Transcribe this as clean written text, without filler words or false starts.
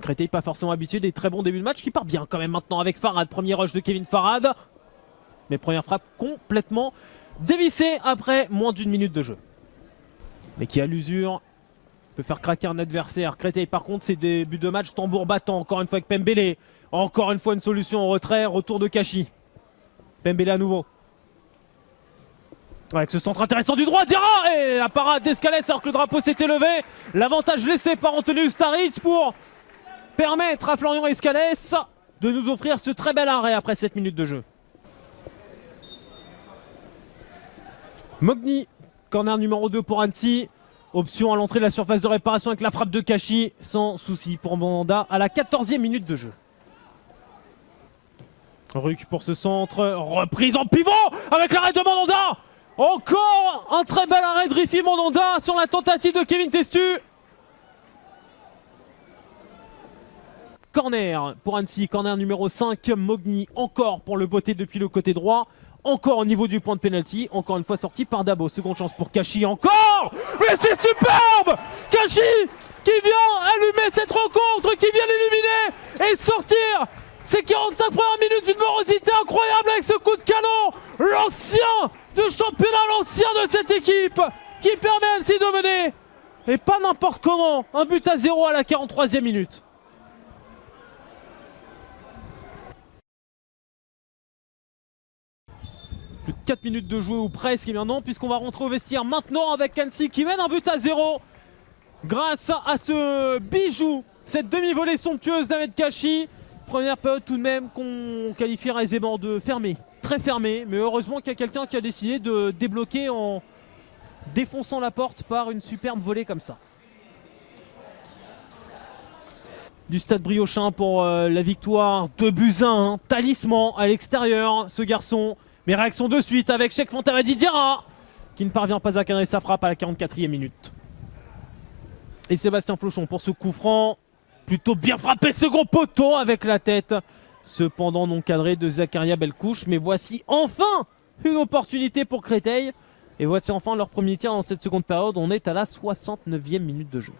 Créteil pas forcément habitué des très bons débuts de match qui part bien quand même maintenant avec Farad. Premier rush de Kevin Farad. Mais première frappe complètement dévissée après moins d'une minute de jeu. Mais qui à l'usure peut faire craquer un adversaire. Créteil par contre c'est des buts de match tambour battant. Encore une fois avec Pembele. Encore une fois une solution en retrait. Retour de Kachi. Pembele à nouveau. Avec ce centre intéressant du droit, Diarra et la parade d'Escalès alors que le drapeau s'était levé. L'avantage laissé par Anthony Ustaritz pour permettre à Florian Escalès de nous offrir ce très bel arrêt après 7 minutes de jeu. Mogni, corner numéro 2 pour Annecy. Option à l'entrée de la surface de réparation avec la frappe de Kachi. Sans souci pour Mandanda à la 14e minute de jeu. Ruc pour ce centre. Reprise en pivot avec l'arrêt de Mandanda. Encore un très bel arrêt de Riffy Mandanda sur la tentative de Kevin Testu. Corner pour Annecy, corner numéro 5. Mogni encore pour le botter depuis le côté droit. Encore au niveau du point de pénalty. Encore une fois sorti par Dabo. Seconde chance pour Kachi encore. Mais c'est superbe. Kachi qui vient allumer cette rencontre, qui vient l'éliminer et sortir ces 45 premières minutes d'une morosité incroyable avec ce coup de canon. L'ancien du championnat, l'ancien de cette équipe qui permet ainsi de mener. Et pas n'importe comment. Un but à 0 à la 43e minute. Plus de 4 minutes de jouer ou presque, et bien non, puisqu'on va rentrer au vestiaire maintenant avec Annecy qui mène un but à 0 grâce à ce bijou, cette demi-volée somptueuse d'Ahmed Kachi. Première période tout de même qu'on qualifierait aisément de fermée, très fermée, mais heureusement qu'il y a quelqu'un qui a décidé de débloquer en défonçant la porte par une superbe volée comme ça. Du stade Briochin pour la victoire, 2-1, talisman à l'extérieur, ce garçon. Mais réaction de suite avec Cheikh Fantamadi Diarra qui ne parvient pas à cadrer sa frappe à la 44e minute. Et Sébastien Flochon pour ce coup franc. Plutôt bien frappé, second poteau avec la tête. Cependant non cadré de Zakaria Belkouche. Mais voici enfin une opportunité pour Créteil. Et voici enfin leur premier tir dans cette seconde période. On est à la 69e minute de jeu.